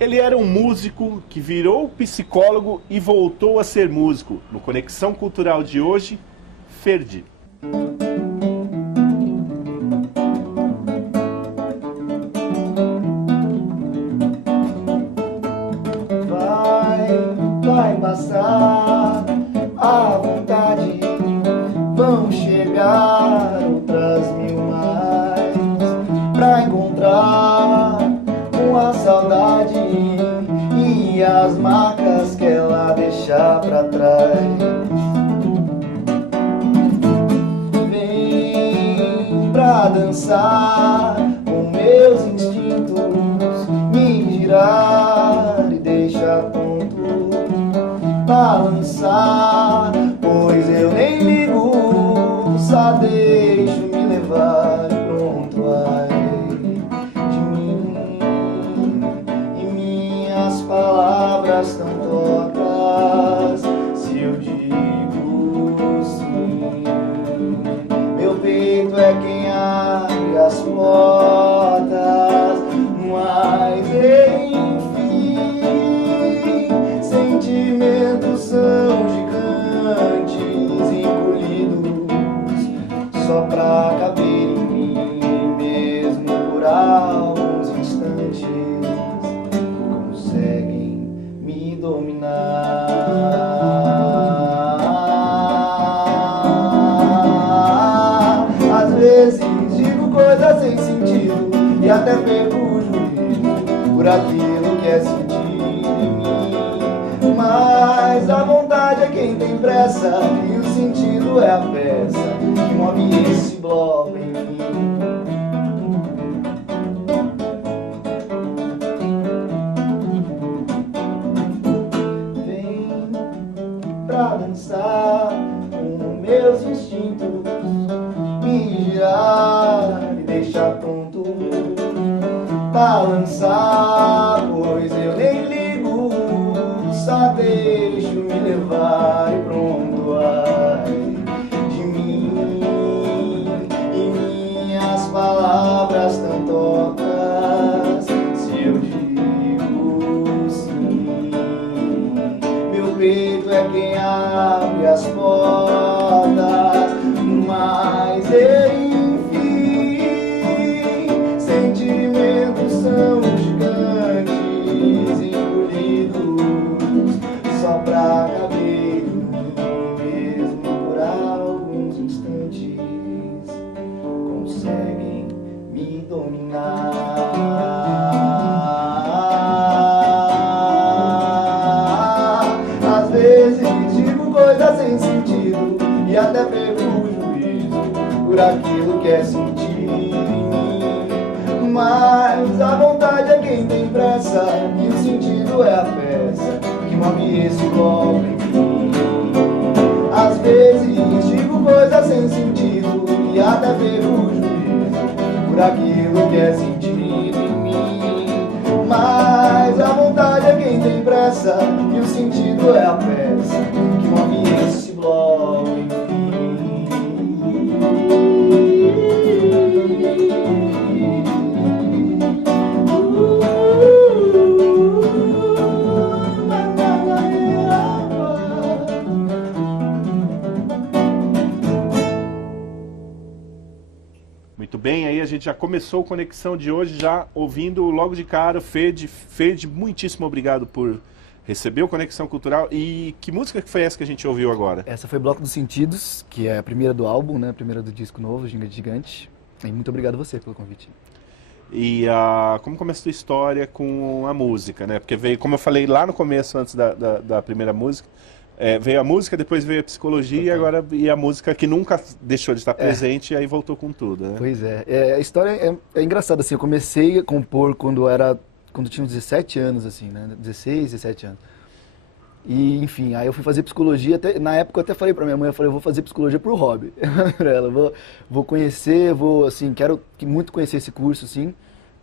Ele era um músico que virou psicólogo e voltou a ser músico. No Conexão Cultural de hoje, Ferdi. Vai passar a vontade, vão chegar outras mil mais pra encontrar uma saudade e as marcas que ela deixa pra trás. Vem pra dançar com meus instintos, me girar e deixar balançar, pois eu nem ligo, só deixo me levar e pronto ai de mim. E minhas palavras tão tortas, se eu digo sim, meu peito é quem abre as portas, mas sentimentos são gigantes, encolhidos só pra caber em mim mesmo por alguns instantes. Conseguem me dominar. Às vezes digo coisas sem sentido e até perco o juízo por aquilo que é sentido em mim. Mas a vontade é quem tem pressa e o sentido é a peça que move esse bloco em mim. Vem pra dançar com meus instintos, me girar e deixar pronto, balançar, pois eu nem ligo, só deixo me levar e pronto ai de mim. E minhas palavras tão tortas, se eu digo sim, meu peito é quem abre as portas, mas enfim, sentimentos são gigantes, só pra caber em mim mesmo por alguns instantes. Conseguem me dominar. Às vezes digo coisas sem sentido e até perco o juízo por aquilo que é sentido em mim. Mas a vontade é quem tem pressa e o sentido é a peça que move esse bloco em mim. Às vezes digo coisas sem sentido e até perco o juízo por aquilo que é sentido em mim. Mas a vontade é quem tem pressa e o sentido é a peça que move esse bloco em mim. Muito bem, aí a gente já começou a conexão de hoje, já ouvindo logo de cara o Ferdi. Ferdi, muitíssimo obrigado por receber o Conexão Cultural. E que música que foi essa que a gente ouviu agora? Essa foi Bloco dos Sentidos, que é a primeira do álbum, né? A primeira do disco novo, Ginga de Gigante. E muito obrigado a você pelo convite. E como começou a tua história com a música, né? Porque veio, como eu falei lá no começo, antes da primeira música, veio a música, depois veio a psicologia e agora a música que nunca deixou de estar presente e aí voltou com tudo, né? Pois é. A história é engraçada, assim, eu comecei a compor quando tinha uns 17 anos, assim, né? 16, 17 anos. E, enfim, aí eu fui fazer psicologia, na época eu até falei pra minha mãe, eu vou fazer psicologia pro hobby. Pra ela, vou conhecer, assim, quero muito conhecer esse curso, assim,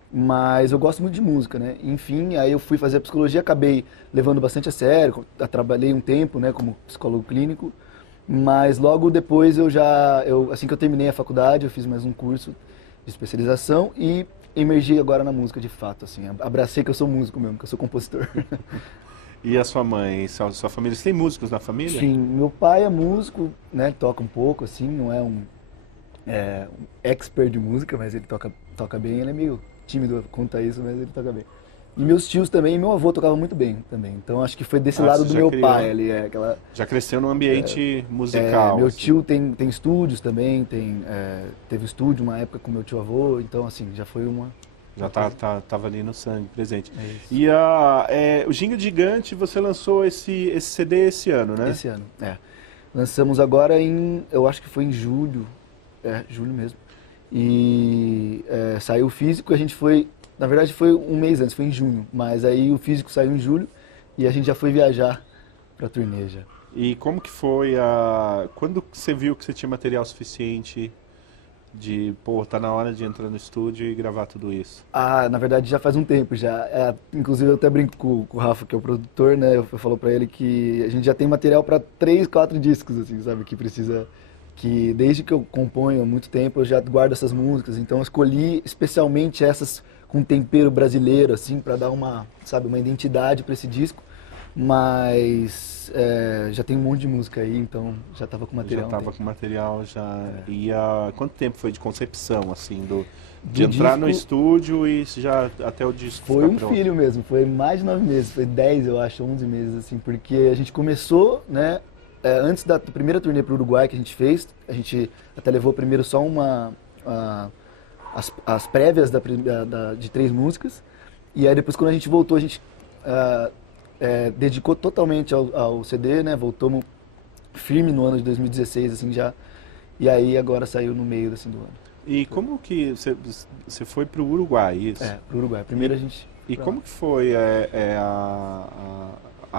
mas eu gosto muito de música, né? Enfim, aí eu fui fazer psicologia, acabei levando bastante a sério, trabalhei um tempo, né, como psicólogo clínico, mas logo depois assim que eu terminei a faculdade, eu fiz mais um curso, de especialização e emergi agora na música de fato, assim. Abracei que eu sou músico mesmo, que eu sou compositor. E a sua mãe, sua família, você tem músicos na família? Sim, meu pai é músico, né, toca um pouco, assim, não é um expert de música, mas ele toca bem, ele é meio tímido quanto a isso, mas ele toca bem. E meus tios também, meu avô tocava muito bem também, então acho que foi desse lado do meu pai ali, Já cresceu num ambiente musical. Meu assim. tio tem estúdios também, teve estúdio uma época com meu tio avô, então assim, já foi uma... Já tava ali no sangue, presente. É isso. E o Ginga Gigante, você lançou esse CD esse ano, né? Esse ano, Lançamos agora eu acho que foi em julho, julho mesmo. E saiu o físico, a gente foi, na verdade foi um mês antes, foi em junho, mas aí o físico saiu em julho e a gente já foi viajar pra turnê já. E como que foi quando você viu que você tinha material suficiente de, tá na hora de entrar no estúdio e gravar tudo isso? Na verdade já faz um tempo já. Inclusive eu até brinco com o Rafa, que é o produtor, né? Eu falo pra ele que a gente já tem material pra 3, 4 discos, assim, sabe? Que desde que eu componho há muito tempo eu já guardo essas músicas. Então eu escolhi especialmente essas com tempero brasileiro, assim, pra dar uma identidade pra esse disco. Mas já tem um monte de música aí, então já tava com material. Já tava com material, já. E quanto tempo foi de concepção, assim, de Do entrar disco, no estúdio e já até o disco foi ficar um pronto? filho mesmo, foi mais de 9 meses, foi 10, eu acho, 11 meses, assim, porque a gente começou, né, antes da primeira turnê pro Uruguai que a gente até levou primeiro só as prévias de 3 músicas, e aí depois quando a gente voltou, a gente dedicou totalmente ao CD, né? Voltamos firme no ano de 2016, assim, já. E aí agora saiu no meio assim, do ano. E como que você foi pro Uruguai, isso? Pro Uruguai. Primeiro a gente... E como que foi a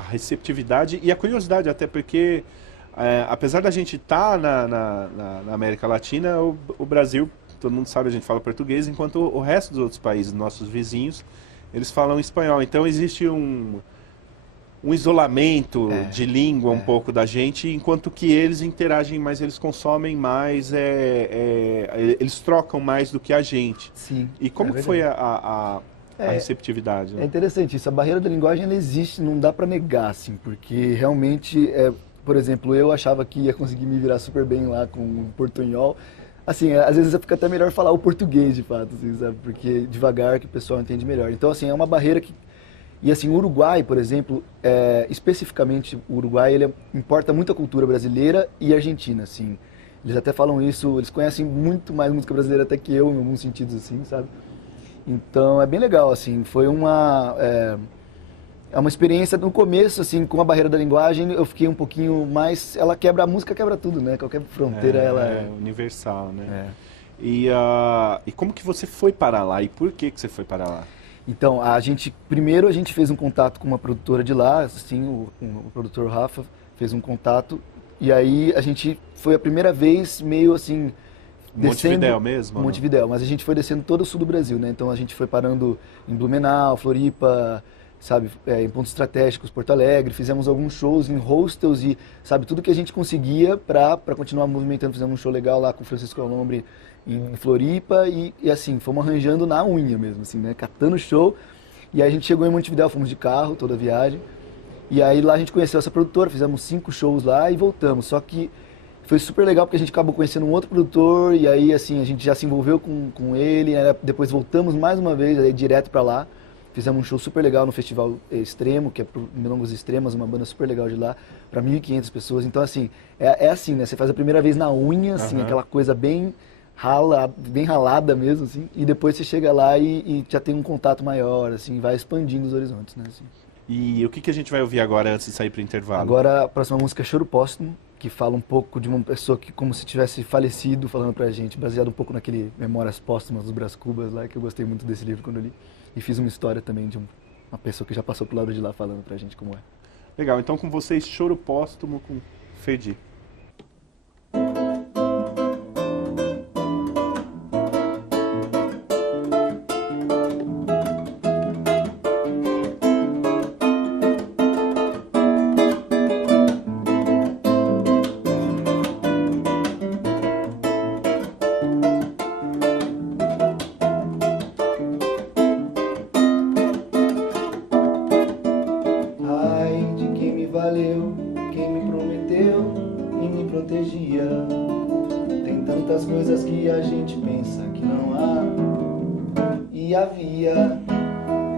receptividade e a curiosidade, até porque, apesar da gente estar na América Latina, o Brasil, todo mundo sabe, a gente fala português, enquanto o resto dos outros países, nossos vizinhos, eles falam espanhol. Então existe um isolamento de língua um pouco da gente, enquanto que eles interagem mais, eles consomem mais, eles trocam mais do que a gente. Sim. E como que foi a receptividade? Né? É interessante isso, a barreira da linguagem ela existe, não dá pra negar, assim, porque realmente, por exemplo, eu achava que ia conseguir me virar super bem lá com o portunhol. Assim, às vezes fica até melhor falar o português, de fato, assim, sabe? Porque devagar que o pessoal entende melhor. Então, assim, é uma barreira que... E assim, o Uruguai, por exemplo, especificamente o Uruguai, ele importa muito a cultura brasileira e argentina, assim. Eles até falam isso, eles conhecem muito mais música brasileira até que eu, em alguns sentidos, assim, sabe? Então, é bem legal, assim, foi uma experiência no começo, assim, com a barreira da linguagem, eu fiquei um pouquinho mais... a música quebra tudo, né? Qualquer fronteira, ela é... universal, né? E como que você foi parar lá? E por que você foi parar lá? Então, primeiro a gente fez um contato com uma produtora de lá, assim, o produtor Rafa fez um contato, e aí a gente foi a primeira vez meio assim... Montevidéu mesmo? Montevidéu, mas a gente foi descendo todo o sul do Brasil, né? Então a gente foi parando em Blumenau, Floripa, sabe, em pontos estratégicos, Porto Alegre, fizemos alguns shows em hostels e, sabe, tudo que a gente conseguia para continuar movimentando. Fizemos um show legal lá com o Francisco Alombre em Floripa e assim, fomos arranjando na unha mesmo, assim, né? Catando show. E aí a gente chegou em Montevidéu, fomos de carro toda a viagem. E aí lá a gente conheceu essa produtora, fizemos 5 shows lá e voltamos. Só que foi super legal porque a gente acabou conhecendo um outro produtor e aí assim, a gente já se envolveu com ele, depois voltamos mais uma vez aí, direto pra lá. Fizemos um show super legal no Festival Extremo, que é pro Milongos Extremas, uma banda super legal de lá, pra 1.500 pessoas. Então assim, é assim, né? Você faz a primeira vez na unha, assim, aquela coisa bem ralada mesmo, assim, e depois você chega lá e já tem um contato maior, assim, vai expandindo os horizontes, né? Assim. E o que a gente vai ouvir agora antes de sair pro intervalo? Agora a próxima música é Choro Póstumo, que fala um pouco de uma pessoa que como se tivesse falecido, falando pra gente, baseado um pouco naquele Memórias Póstumas dos Brás Cubas lá, que eu gostei muito desse livro quando eu li. E fiz uma história também de uma pessoa que já passou pro lado de lá falando pra gente como é. Legal, então com vocês, Choro Póstumo com Ferdi. gente pensa que não há, e havia.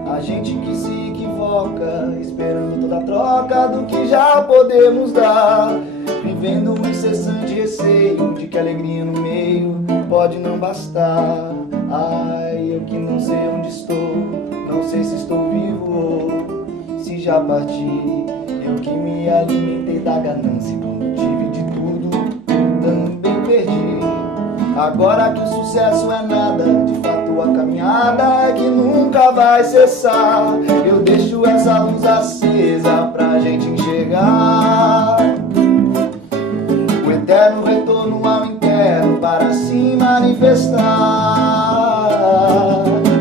A gente que se equivoca, esperando toda a troca do que já podemos dar, vivendo um incessante receio de que a alegria no meio pode não bastar. Ai, eu que não sei onde estou, não sei se estou vivo ou se já parti. Eu que me alimentei da ganância quando tive de tudo, também perdi. Agora que o sucesso é nada, de fato a caminhada é que nunca vai cessar. Eu deixo essa luz acesa pra gente enxergar o eterno retorno ao interno para se manifestar.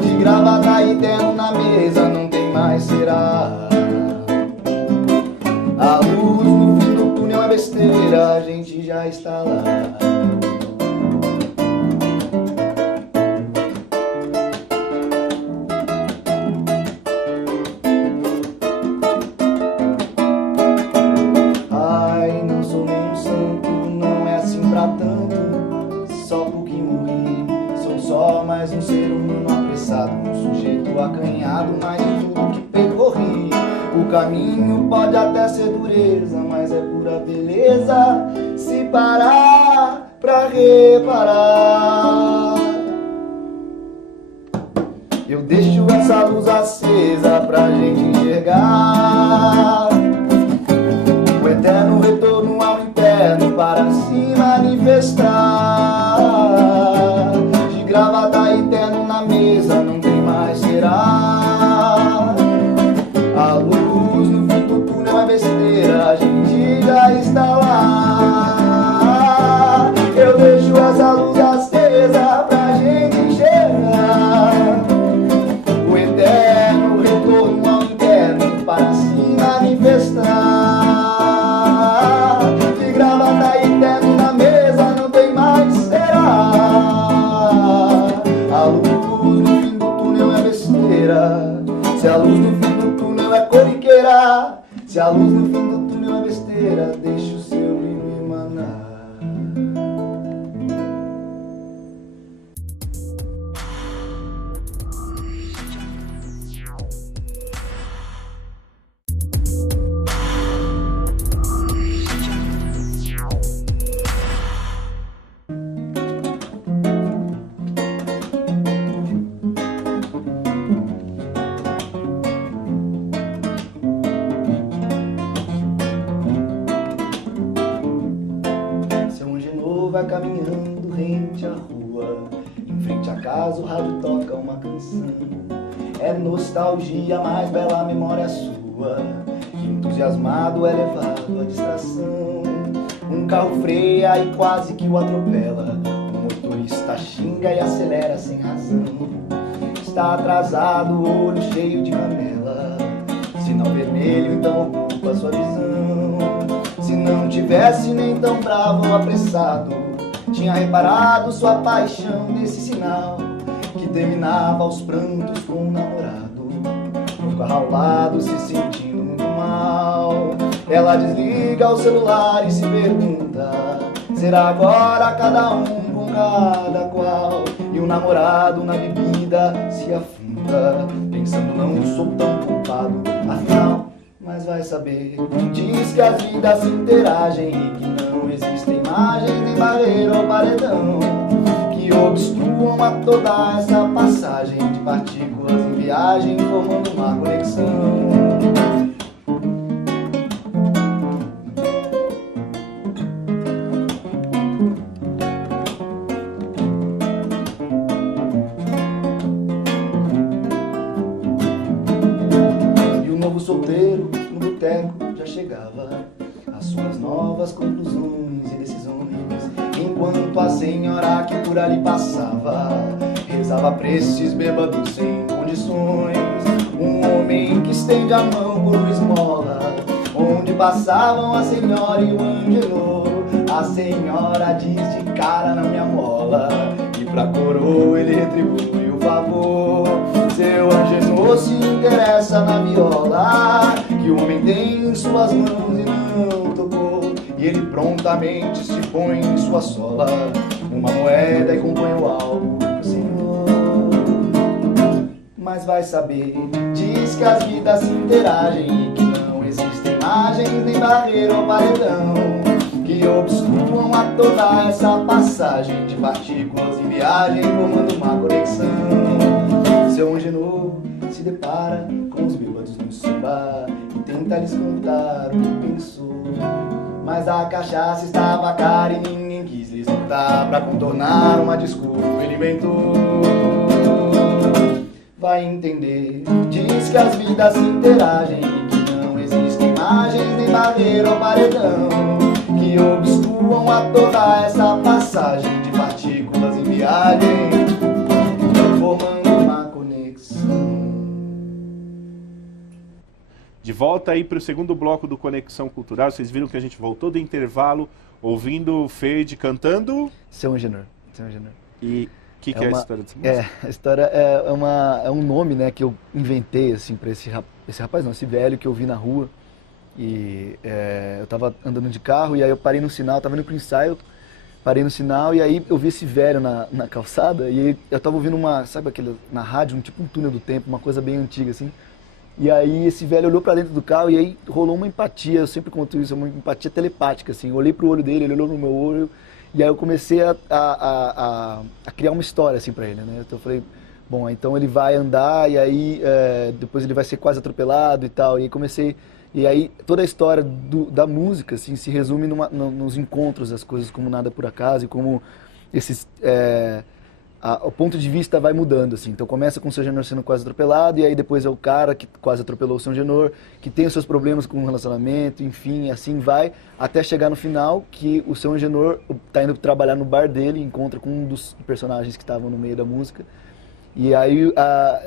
De gravata e terno na mesa não tem mais será. A luz no fim do túnel é besteira, a gente já está lá. Mais um ser humano apressado, um sujeito acanhado, mais de tudo que percorri. O caminho pode até ser dureza, mas é pura beleza se parar pra reparar. Eu deixo essa luz acesa pra gente enxergar o eterno retorno ao interno para se manifestar. Gravata e terno na mesa, não tem mais será. A luz no fim do túnel é besteira, a gente já está lá. Eu deixo essa luz acesa pra gente enxergar o eterno retorno ao interno para se manifestar. De gravata e terno na mesa, não tem mais será. A luz no fim do túnel é besteira. Se a luz no fim do túnel é corriqueira, se a luz no fim do túnel é besteira, deixa o seu brilho emanar. Vai caminhando rente à rua, em frente à casa o rádio toca uma canção. É nostalgia, mais bela memória sua, entusiasmado é levado à distração. Um carro freia e quase que o atropela, o motorista xinga e acelera sem razão. Está atrasado, olho cheio de camela, sinal vermelho então ocupa sua visão. Se não tivesse nem tão bravo ou apressado, tinha reparado sua paixão nesse sinal que terminava aos prantos com o namorado, no carro ao lado se sentindo muito mal. Ela desliga o celular e se pergunta: será agora cada um com cada qual? E o namorado na bebida se afunda, pensando não sou tão culpado, afinal. Mas vai saber, diz que as vidas se interagem e que não existem imagens, nem barreira ou paredão que obstruam a toda essa passagem de partículas em viagem, formando uma conexão. E o novo solteiro no boteco já chegava às suas novas conclusões e decisões, enquanto a senhora que por ali passava rezava pra esses bêbados sem condições. Um homem que estende a mão por uma esmola, onde passavam a senhora e o Angelô. A senhora diz de cara na minha mola, e pra coroa ele retribui o favor. Seu Angelô se interessa na viola que o homem tem em suas mãos e não tocou, e ele prontamente se põe em sua sola. O uma moeda e componho algo pro Senhor. Mas vai saber, diz que as vidas se interagem e que não existem imagens nem barreira ou paredão que obstruam a toda essa passagem de partículas em viagem, formando uma conexão. Seu Angenor se depara com os bêbados no seu bar e tenta lhes contar o que pensou. Mas a cachaça estava cara e ninguém quis lhe escutar. Pra contornar uma desculpa ele inventou. Vai entender, diz que as vidas se interagem e que não existem imagens nem barreira ou paredão que obstruam a toda essa passagem de partículas em viagem, formando uma conexão. De volta aí para o segundo bloco do Conexão Cultural. Vocês viram que a gente voltou do intervalo ouvindo o Fade cantando. Seu Angenor. E o que é a história dessa música? A história é um nome, né, que eu inventei assim, para esse rapaz, não, esse velho que eu vi na rua. E eu tava andando de carro e aí eu parei no sinal, tava indo pro ensaio, parei no sinal e aí eu vi esse velho na calçada e eu tava ouvindo sabe aquele, na rádio, tipo um túnel do tempo, uma coisa bem antiga assim. E aí esse velho olhou pra dentro do carro e aí rolou uma empatia, eu sempre conto isso, uma empatia telepática assim. Eu olhei pro olho dele, ele olhou no meu olho e aí eu comecei a criar uma história assim pra ele, né? Então eu falei, bom, então ele vai andar e aí depois ele vai ser quase atropelado e tal. E aí toda a história da música assim, se resume nos encontros das coisas, como nada por acaso e como esses... o ponto de vista vai mudando, assim. Então começa com o Seu Angenor sendo quase atropelado, e aí depois é o cara que quase atropelou o Seu Angenor, que tem os seus problemas com o relacionamento, enfim, assim vai, até chegar no final, que o Seu Angenor tá indo trabalhar no bar dele, encontra com um dos personagens que estavam no meio da música, e aí,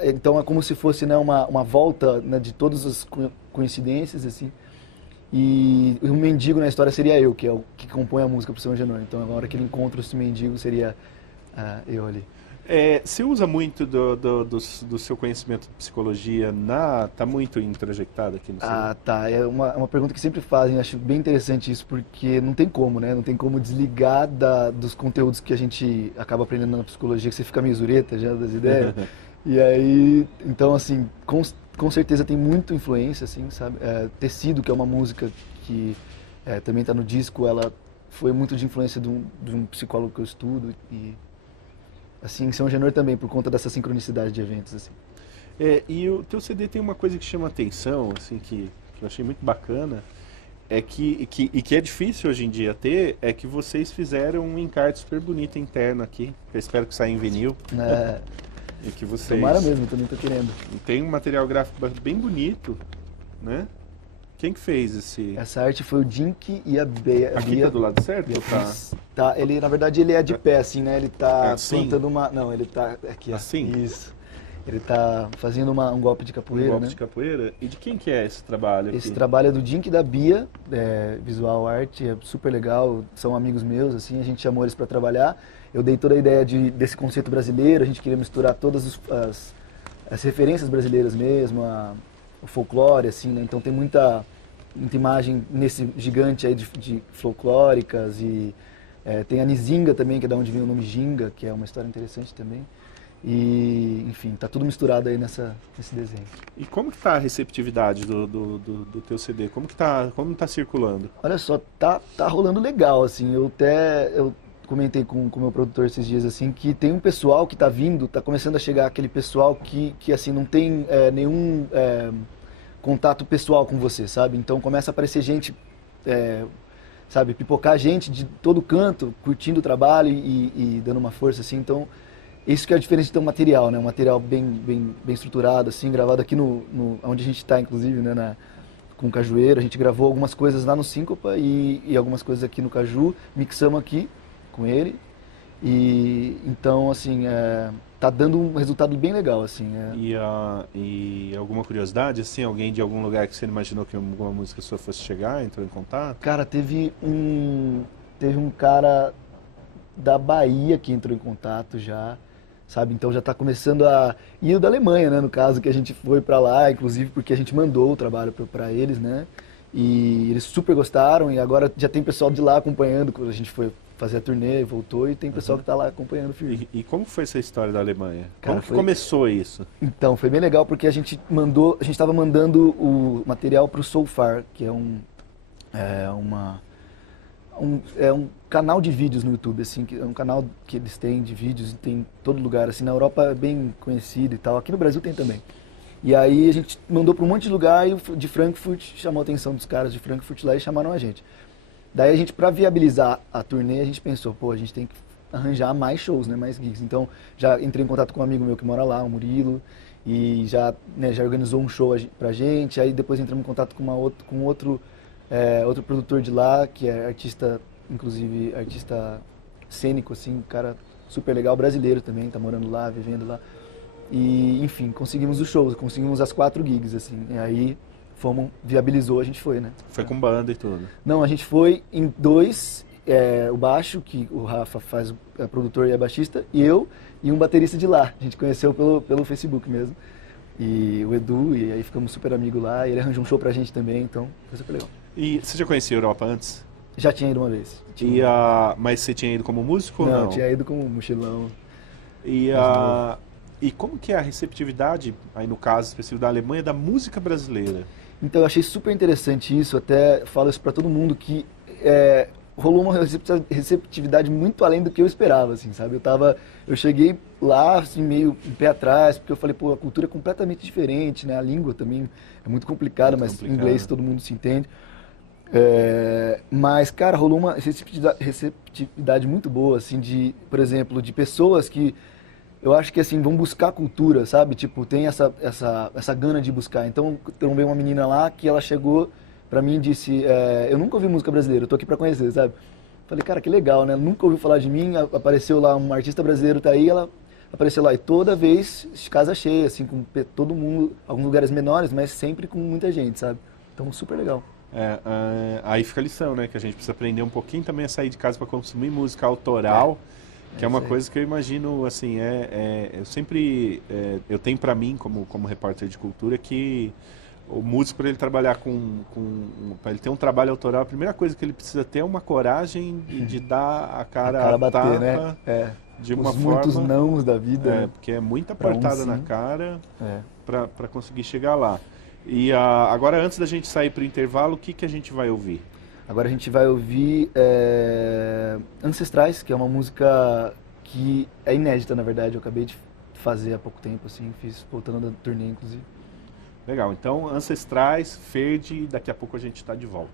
então é como se fosse, né, uma volta, né, de todas as coincidências, assim, e o mendigo na história seria eu, que é o que compõe a música pro Seu Angenor. Então a hora que ele encontra esse mendigo seria... eu ali. Você usa muito do seu conhecimento de psicologia tá muito introjectado aqui no seu... Tá. É uma pergunta que sempre fazem, acho bem interessante isso, porque não tem como, né? Não tem como desligar dos conteúdos que a gente acaba aprendendo na psicologia, que você fica meio zureta já das ideias. E aí, então assim, com certeza tem muita influência, assim, sabe? Tecido, que é uma música que também tá no disco, ela foi muito de influência de um psicólogo que eu estudo e... assim, Seu Angenor também, por conta dessa sincronicidade de eventos, assim. E o teu CD tem uma coisa que chama atenção, assim, que eu achei muito bacana, que é difícil hoje em dia ter, é que vocês fizeram um encarte super bonito interno aqui, que eu espero que saia em vinil. E que vocês... Tomara mesmo, também tô querendo. Tem um material gráfico bem bonito, né? Quem que fez esse... Essa arte foi o Dink e a Bia. Aqui tá do lado certo? Tá, ele, na verdade, ele é de pé, assim, né? Ele tá assim? plantando uma... Não, ele tá aqui, assim? Isso. Ele tá fazendo um golpe de capoeira, golpe né? de capoeira? E de quem que é esse trabalho aqui? Esse trabalho é do Dink e da Bia, visual art, é super legal, são amigos meus, assim, a gente chamou eles para trabalhar. Eu dei toda a ideia desse conceito brasileiro, a gente queria misturar todas as referências brasileiras mesmo, o folclore, assim, né? Então tem muita imagem nesse gigante aí de folclóricas e tem a Nizinga também, que é da onde vem o nome Ginga, que é uma história interessante também. E, enfim, tá tudo misturado aí nesse desenho. E como que tá a receptividade do teu CD? Como tá circulando? Olha só, tá rolando legal, assim, eu comentei com o meu produtor esses dias, assim, que tem um pessoal que tá vindo, tá começando a chegar aquele pessoal que assim, não tem nenhum contato pessoal com você, sabe? Então começa a aparecer gente, sabe, pipocar gente de todo canto, curtindo o trabalho e dando uma força, assim, então... Isso que é a diferença de ter um material, né? Um material bem estruturado, assim, gravado aqui onde a gente está, inclusive, né? Com o Cajueiro. A gente gravou algumas coisas lá no Síncopa e algumas coisas aqui no Caju. Mixamos aqui com ele. E então, assim, tá dando um resultado bem legal, assim. E alguma curiosidade, assim? Alguém de algum lugar que você não imaginou que alguma música sua fosse chegar, entrou em contato? Cara, teve um cara da Bahia que entrou em contato já. Sabe? Então já está começando E o da Alemanha, né? No caso, que a gente foi para lá, inclusive porque a gente mandou o trabalho para eles, né? E eles super gostaram e agora já tem pessoal de lá acompanhando quando a gente foi fazer a turnê, voltou e tem pessoal que tá lá acompanhando firme. E como foi essa história da Alemanha? Cara, Como que começou isso? Então, foi bem legal porque a gente estava mandando o material pro Soulfar, que é um canal de vídeos no YouTube, assim, que é um canal que eles têm de vídeos e tem em todo lugar, assim, na Europa é bem conhecido e tal, aqui no Brasil tem também. E aí a gente mandou para um monte de lugar e o de Frankfurt chamou a atenção dos caras de Frankfurt lá e chamaram a gente. Daí a gente, para viabilizar a turnê, a gente pensou, pô, a gente tem que arranjar mais shows, né, mais gigs. Então já entrei em contato com um amigo meu que mora lá, o Murilo, e já organizou um show pra gente. Aí depois entramos em contato com outro produtor de lá, que é artista, inclusive artista cênico, assim, um cara super legal, brasileiro também, tá morando lá, vivendo lá. E, enfim, conseguimos os shows, conseguimos as 4 gigs, assim, e aí viabilizou, a gente foi, né? Foi com banda e tudo? Não, a gente foi em 2, o baixo, que o Rafa faz, é produtor e é baixista, e eu, e um baterista de lá, a gente conheceu pelo Facebook mesmo, e o Edu, e aí ficamos super amigos lá, e ele arranjou um show pra gente também, então foi super legal. E você já conhecia a Europa antes? Já tinha ido uma vez. Mas você tinha ido como músico ou não? Não, tinha ido como mochilão. E como que é a receptividade, aí no caso específico da Alemanha, da música brasileira? Então eu achei super interessante isso, até falo isso pra todo mundo, que rolou uma receptividade muito além do que eu esperava, assim, sabe? Eu cheguei lá, assim, meio em pé atrás, porque eu falei, pô, a cultura é completamente diferente, né? A língua também é muito complicada, mas em inglês todo mundo se entende. Mas, cara, rolou uma receptividade muito boa, assim, por exemplo, de pessoas que eu acho que, assim, vão buscar cultura, sabe? Tipo, tem essa gana de buscar. Então, eu vi uma menina lá que ela chegou pra mim e disse, eu nunca ouvi música brasileira, eu tô aqui pra conhecer, sabe? Falei, cara, que legal, né? Nunca ouviu falar de mim, apareceu lá um artista brasileiro, tá aí, ela apareceu lá. E toda vez, casa cheia, assim, com todo mundo, alguns lugares menores, mas sempre com muita gente, sabe? Então, super legal. Aí fica a lição, né? Que a gente precisa aprender um pouquinho também a sair de casa para consumir música autoral, que é uma coisa que eu imagino, assim, eu sempre, eu tenho para mim, como repórter de cultura, que o músico, para ele trabalhar para ele ter um trabalho autoral, a primeira coisa que ele precisa ter é uma coragem de dar a cara a bater, tapa, né? de uma forma... Muitos nãos da vida. Porque é muita portada na cara para conseguir chegar lá. E agora, antes da gente sair para o intervalo, o que a gente vai ouvir? Agora a gente vai ouvir Ancestrais, que é uma música que é inédita, na verdade. Eu acabei de fazer há pouco tempo, assim, fiz voltando da turnê, inclusive. Legal, então Ancestrais, Ferdi, daqui a pouco a gente está de volta.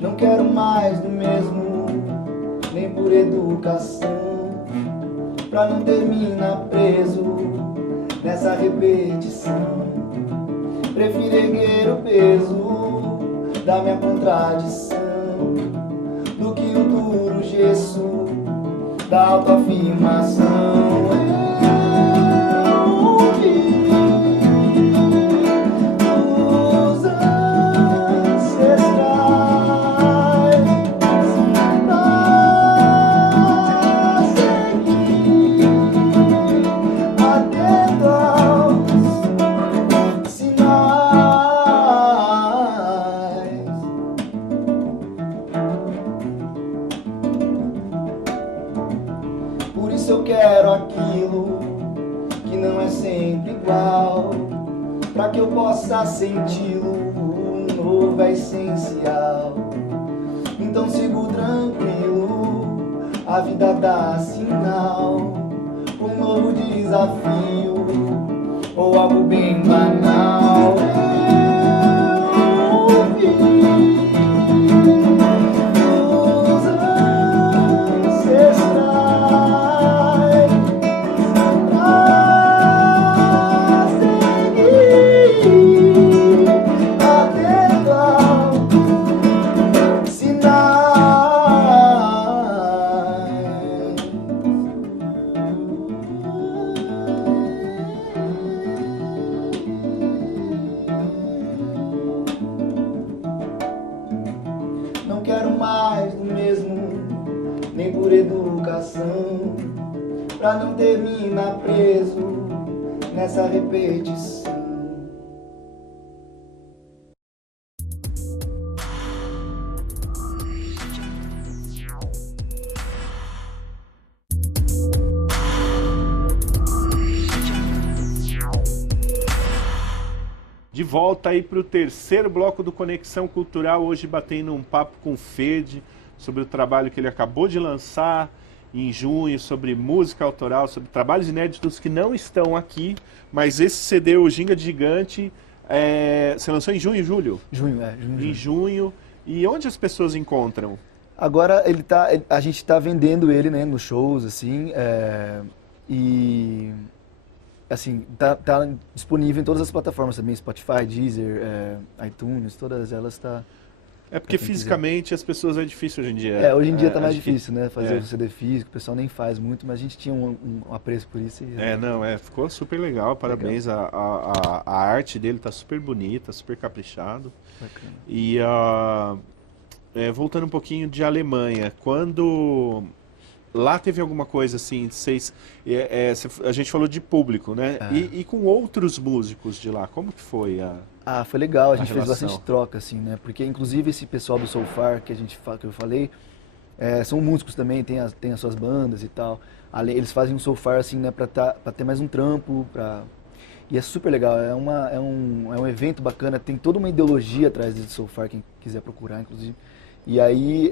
Não quero mais do mesmo, nem por educação, pra não terminar preso nessa repetição. Prefiro erguer o peso da minha contradição do que o duro gesso da autoafirmação. Pra que eu possa senti-lo, novo é essencial. Então sigo tranquilo, a vida dá sinal, um novo desafio, ou algo bem banal. pra não terminar preso nessa repetição. De volta aí para o terceiro bloco do Conexão Cultural, hoje batendo um papo com o Fede sobre o trabalho que ele acabou de lançar em junho, sobre música autoral, sobre trabalhos inéditos que não estão aqui, mas esse CD, o Ginga de Gigante, você lançou em junho, julho? Junho. Em junho. E onde as pessoas encontram? Agora a gente está vendendo ele, né, nos shows, assim, e assim, tá disponível em todas as plataformas também, Spotify, Deezer, iTunes, todas elas tá. É porque fisicamente as pessoas é difícil hoje em dia. Hoje em dia tá mais difícil, né, fazer o CD físico, o pessoal nem faz muito, mas a gente tinha um apreço por isso. Ficou super legal, parabéns, legal. A arte dele tá super bonita, super caprichado. Bacana. E voltando um pouquinho de Alemanha, quando... Lá teve alguma coisa assim, a gente falou de público, né? E com outros músicos de lá, como que foi foi legal, a gente fez relação? Bastante troca, assim, né? Porque inclusive esse pessoal do So Far que eu falei, são músicos também, tem as suas bandas e tal. Eles fazem um So Far, assim, né, pra ter mais um trampo, e é super legal, é um evento bacana, tem toda uma ideologia atrás desse So Far, quem quiser procurar, inclusive. E aí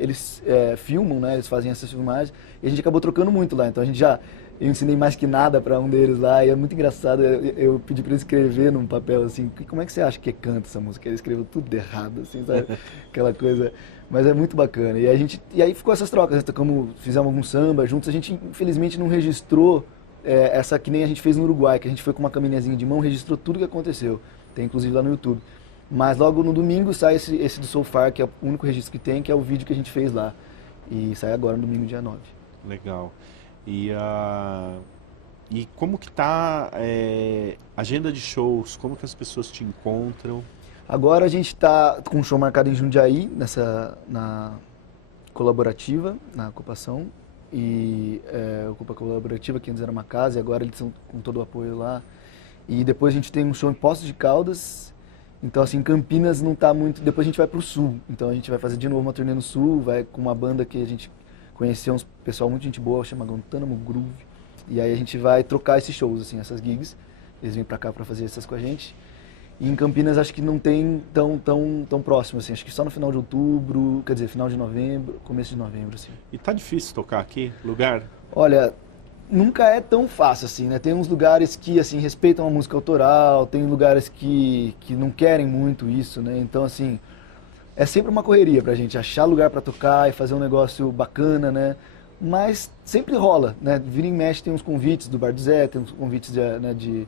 eles filmam, né? Eles fazem essas filmagens e a gente acabou trocando muito lá. Então eu ensinei mais que nada para um deles lá e é muito engraçado. Eu pedi para ele escrever num papel assim, como é que você acha que canta essa música? Ele escreveu tudo errado, assim, sabe? Aquela coisa. Mas é muito bacana. E aí ficou essas trocas, fizemos algum samba juntos. A gente infelizmente não registrou essa que nem a gente fez no Uruguai, que a gente foi com uma caminhazinha de mão, registrou tudo que aconteceu. Tem inclusive lá no YouTube. Mas logo no domingo sai esse do So Far, que é o único registro que tem, que é o vídeo que a gente fez lá. E sai agora no domingo, dia 9. Legal. E como que tá agenda de shows? Como que as pessoas te encontram? Agora a gente tá com um show marcado em Jundiaí, na Colaborativa, na Ocupação. E Ocupa Colaborativa, que antes era uma casa, e agora eles estão com todo o apoio lá. E depois a gente tem um show em Poços de Caldas. Então, assim, Campinas não tá muito... Depois a gente vai pro Sul. Então a gente vai fazer de novo uma turnê no Sul, vai com uma banda que a gente conheceu, um pessoal muito gente boa, chama Guantánamo Groove. E aí a gente vai trocar esses shows, assim, essas gigs. Eles vêm pra cá pra fazer essas com a gente. E em Campinas acho que não tem tão próximo, assim. Acho que só no final de outubro, quer dizer, final de novembro, começo de novembro, assim. E tá difícil tocar aqui? Lugar? Olha... Nunca é tão fácil assim, né? Tem uns lugares que, assim, respeitam a música autoral, tem lugares que não querem muito isso, né? Então, assim, é sempre uma correria pra gente achar lugar pra tocar e fazer um negócio bacana, né? Mas sempre rola, né? Vira e mexe, tem uns convites do Bar do Zé, tem uns convites de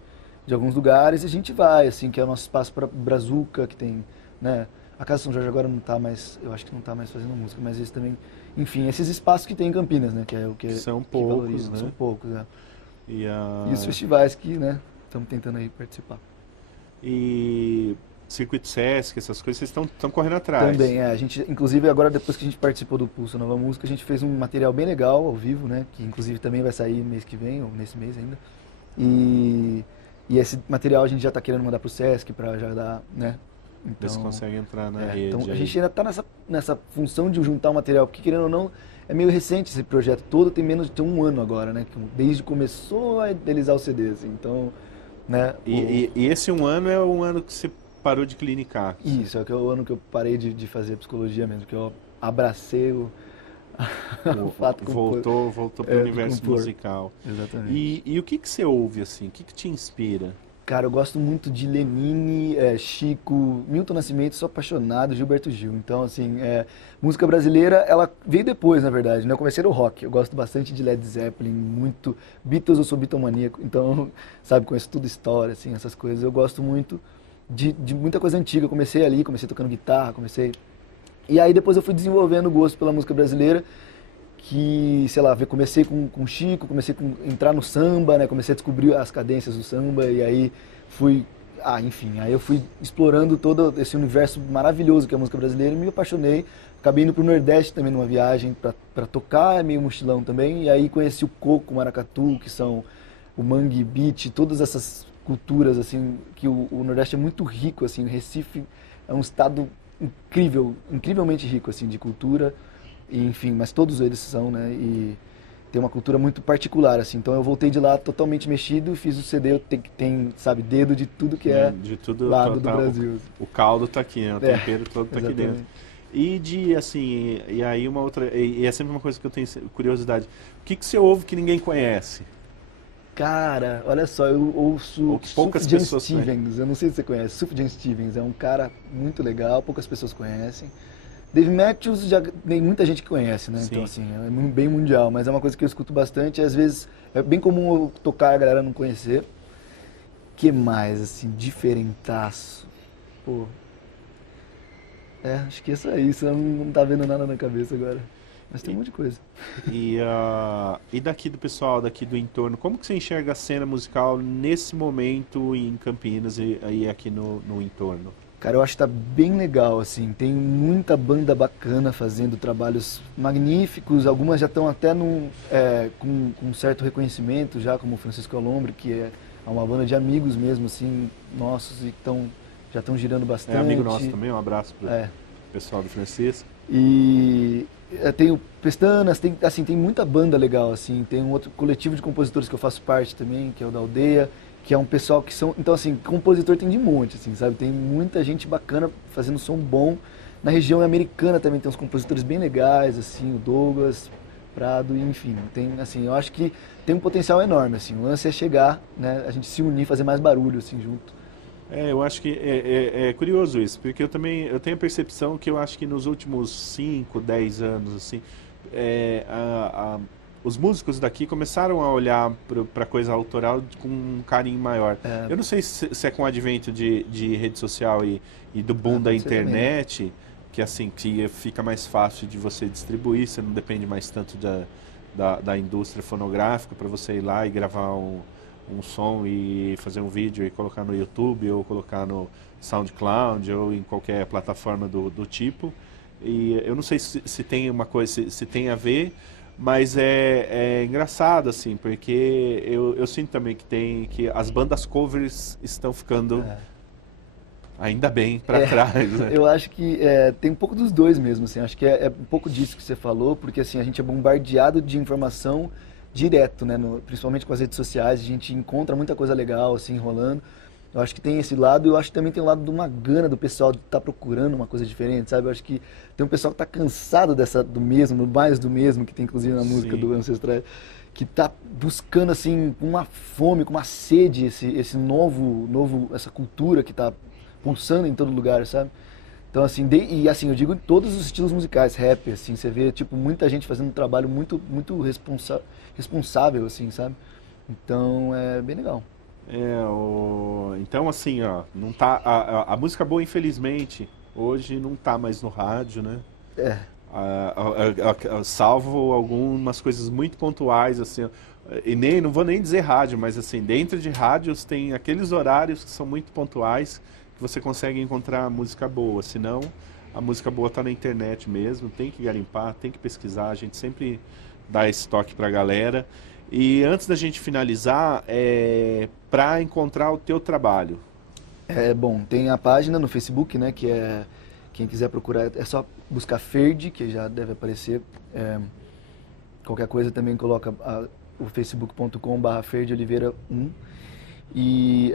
alguns lugares e a gente vai, assim, que é o nosso espaço pra Brazuca, que tem, né? A Casa São Jorge agora não tá mais, eu acho que não tá mais fazendo música, mas eles também... Enfim, esses espaços que tem em Campinas, né? Que é o que são que poucos, valorizam, né? São poucos, né? E os festivais que, né? Estamos tentando aí participar. E Circuito Sesc, essas coisas, vocês estão correndo atrás. Também, a gente, inclusive agora depois que a gente participou do Pulso Nova Música, a gente fez um material bem legal ao vivo, né? Que inclusive também vai sair mês que vem, ou nesse mês ainda. E esse material a gente já está querendo mandar pro Sesc para já dar, né? Então, eles conseguem entrar na rede. Então a gente ainda está nessa função de juntar o material, porque querendo ou não, é meio recente esse projeto todo, tem menos de um ano agora, né? Desde que começou a idealizar o CD, assim, então, né? E esse um ano é um ano que você parou de clinicar? Isso, é o ano que eu parei de fazer psicologia mesmo, que eu abracei o fato voltou para o universo musical. Exatamente. E o que você ouve, assim? O que te inspira? Cara, eu gosto muito de Lenine, Chico, Milton Nascimento, sou apaixonado, Gilberto Gil. Então, assim, música brasileira, ela veio depois, na verdade, né? Eu comecei no rock, eu gosto bastante de Led Zeppelin, muito Beatles, eu sou bitomaníaco, então, sabe, conheço tudo história, assim, essas coisas. Eu gosto muito de muita coisa antiga, comecei tocando guitarra, E aí depois eu fui desenvolvendo o gosto pela música brasileira, que, sei lá, comecei com Chico, comecei a entrar no samba, né? Comecei a descobrir as cadências do samba e aí fui enfim, aí eu fui explorando todo esse universo maravilhoso que é a música brasileira e me apaixonei. Acabei indo pro Nordeste também numa viagem pra tocar, é meio mochilão também. E aí conheci o coco, o maracatu, que são o mangue beat, todas essas culturas, assim, que o Nordeste é muito rico, assim, o Recife é um estado incrível, incrivelmente rico, assim, de cultura, e, enfim, mas todos eles são, né, e tem uma cultura muito particular, assim, então eu voltei de lá totalmente mexido, fiz o CD, tem, sabe, dedo de tudo que é De tudo, lado do Brasil. O caldo tá aqui, né? O tempero todo tá aqui exatamente. dentro. E de, assim, e aí uma outra, e é sempre uma coisa que eu tenho curiosidade, o que você ouve que ninguém conhece? Cara, olha só, eu ouço Ou que poucas Sufjan pessoas Stevens, eu não sei se você conhece, Sufjan Stevens é um cara muito legal, poucas pessoas conhecem. Dave Matthews já tem muita gente que conhece, né? Sim. Então assim, é bem mundial, mas é uma coisa que eu escuto bastante, e às vezes é bem comum eu tocar e a galera não conhecer. Que mais, assim, diferentaço? Pô, acho que isso é isso, eu não tá vendo nada na cabeça agora. Mas tem um monte de coisa. E daqui do pessoal, daqui do entorno, como que você enxerga a cena musical nesse momento em Campinas e aqui no entorno? Cara, eu acho que tá bem legal, assim, tem muita banda bacana fazendo trabalhos magníficos, algumas já estão até com um certo reconhecimento já, como o Francisco Alombre, que é uma banda de amigos mesmo, assim, nossos, e já estão girando bastante. É amigo nosso também, um abraço pro É. pessoal do Francisco. E tem o Pestanas, tem muita banda legal, assim, tem um outro coletivo de compositores que eu faço parte também, que é o da Aldeia, que é um pessoal que são, então assim, compositor tem de monte, assim, sabe, tem muita gente bacana fazendo som bom. Na região americana também tem uns compositores bem legais, assim, o Douglas Prado, enfim, tem, assim, eu acho que tem um potencial enorme, assim, o lance é chegar, né, a gente se unir, fazer mais barulho, assim, junto. Eu acho que é curioso isso, porque eu tenho a percepção que eu acho que nos últimos 5, 10 anos, assim, os músicos daqui começaram a olhar para coisa autoral com um carinho maior. Eu não sei se é com o advento de rede social e do boom da internet, também, né? Que assim, que fica mais fácil de você distribuir, você não depende mais tanto da indústria fonográfica para você ir lá e gravar um som e fazer um vídeo e colocar no YouTube ou colocar no SoundCloud ou em qualquer plataforma do tipo. E eu não sei se tem uma coisa, se tem a ver, mas é engraçado, assim, porque eu sinto também que as bandas covers estão ficando ainda bem para trás, né? Eu acho que tem um pouco dos dois mesmo, assim, acho que é um pouco disso que você falou, porque assim, a gente é bombardeado de informação direto, né, principalmente com as redes sociais, a gente encontra muita coisa legal, assim, rolando. Eu acho que tem esse lado, e eu acho que também tem o lado de uma gana do pessoal de estar procurando uma coisa diferente, sabe? Eu acho que tem um pessoal que está cansado do mesmo, mais do mesmo, que tem inclusive na música do Ancestrais, que está buscando, assim, com uma fome, com uma sede, esse essa cultura que está pulsando em todo lugar, sabe? Então, assim, e assim, eu digo em todos os estilos musicais, rap, assim, você vê, tipo, muita gente fazendo um trabalho muito, muito responsável, assim, sabe? Então, é bem legal. Então, assim, ó, não tá, a música boa, infelizmente, hoje não tá mais no rádio, né? Salvo algumas coisas muito pontuais, assim, e não vou nem dizer rádio, mas assim, dentro de rádios tem aqueles horários que são muito pontuais, que você consegue encontrar música boa, senão a música boa está na internet mesmo, tem que garimpar, tem que pesquisar, a gente sempre dá esse toque para a galera. E antes da gente finalizar, para encontrar o teu trabalho. Bom, tem a página no Facebook, né, que quem quiser procurar, é só buscar Ferdi, que já deve aparecer. Qualquer coisa também coloca o facebook.com/FerdiOliveira1. E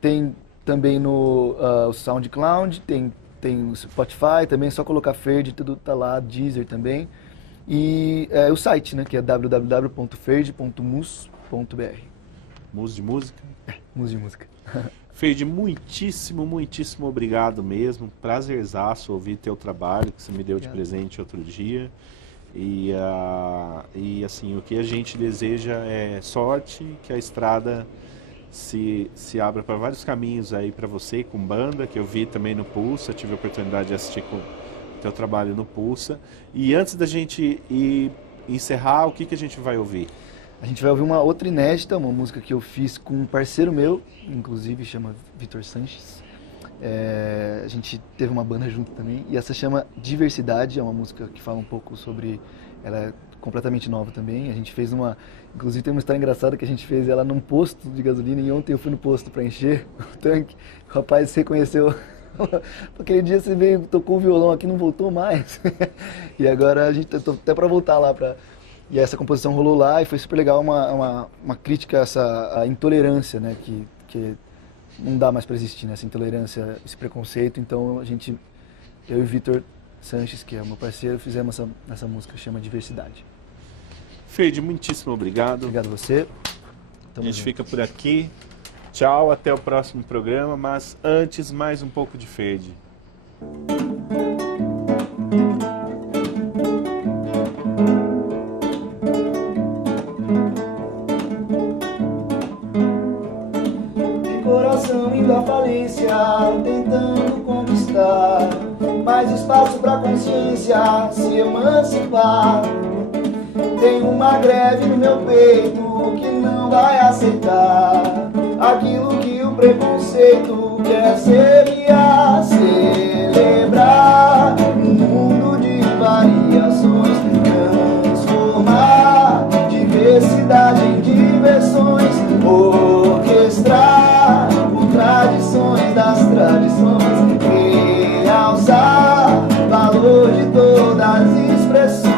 tem também no o SoundCloud, tem o Spotify também, é só colocar Ferdi, tudo tá lá, Deezer também. E o site, né, que é www.ferdi.mus.br. Mus de música? Mus de música. Ferdi, muitíssimo, muitíssimo obrigado mesmo. Prazerzaço ouvir teu trabalho que você me deu de presente outro dia. E assim, o que a gente deseja é sorte, que a estrada se abra para vários caminhos aí para você, com banda, que eu vi também no Pulsa, tive a oportunidade de assistir com teu trabalho no Pulsa. E antes da gente encerrar, o que a gente vai ouvir? A gente vai ouvir uma outra inédita, uma música que eu fiz com um parceiro meu, inclusive chama Vitor Sanches. A gente teve uma banda junto também, e essa chama Diversidade, é uma música que fala um pouco sobre... Ela é completamente nova também. A gente fez uma... Inclusive tem uma história engraçada que a gente fez ela num posto de gasolina, e ontem eu fui no posto para encher o tanque. O rapaz se reconheceu. Aquele dia você veio, tocou o violão aqui, não voltou mais. E agora a gente tô até para voltar lá para... E essa composição rolou lá e foi super legal, uma crítica à intolerância, né? Que não dá mais para existir, né? Essa intolerância, esse preconceito. Então eu e Vitor Sanches, que é o meu parceiro, fizemos essa música que chama Diversidade. Fede, muitíssimo obrigado. Obrigado a você. A gente fica por aqui. Tchau, até o próximo programa, mas antes mais um pouco de Fede. De coração indo à falência, tentando conquistar mais espaço pra consciência se emancipar. Tem uma greve no meu peito que não vai aceitar aquilo que o preconceito quer semear. Celebrar um mundo de variações, transformar diversidade em diversões, orquestrar contradições das tradições, realçar valor de todas as expressões.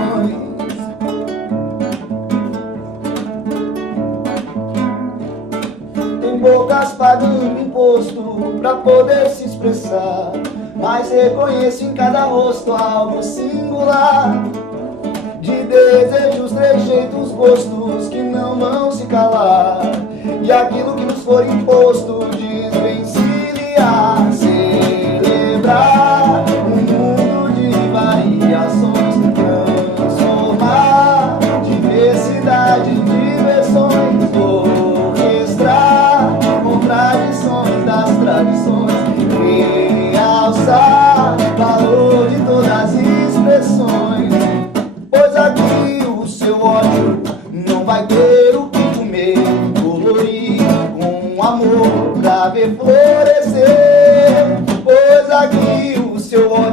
Poucas pagando imposto pra poder se expressar, mas reconheço em cada rosto algo singular, de desejos, trejeitos, gostos que não vão se calar, e aquilo que nos for imposto desvencilhar. Celebrar um mundo de variações, transformar diversidade em diversões, contradições das tradições, realçar valor de todas as expressões. Pois aqui o seu ódio não vai ter o que comer, colorir com amor pra ver florescer. Pois aqui o seu ódio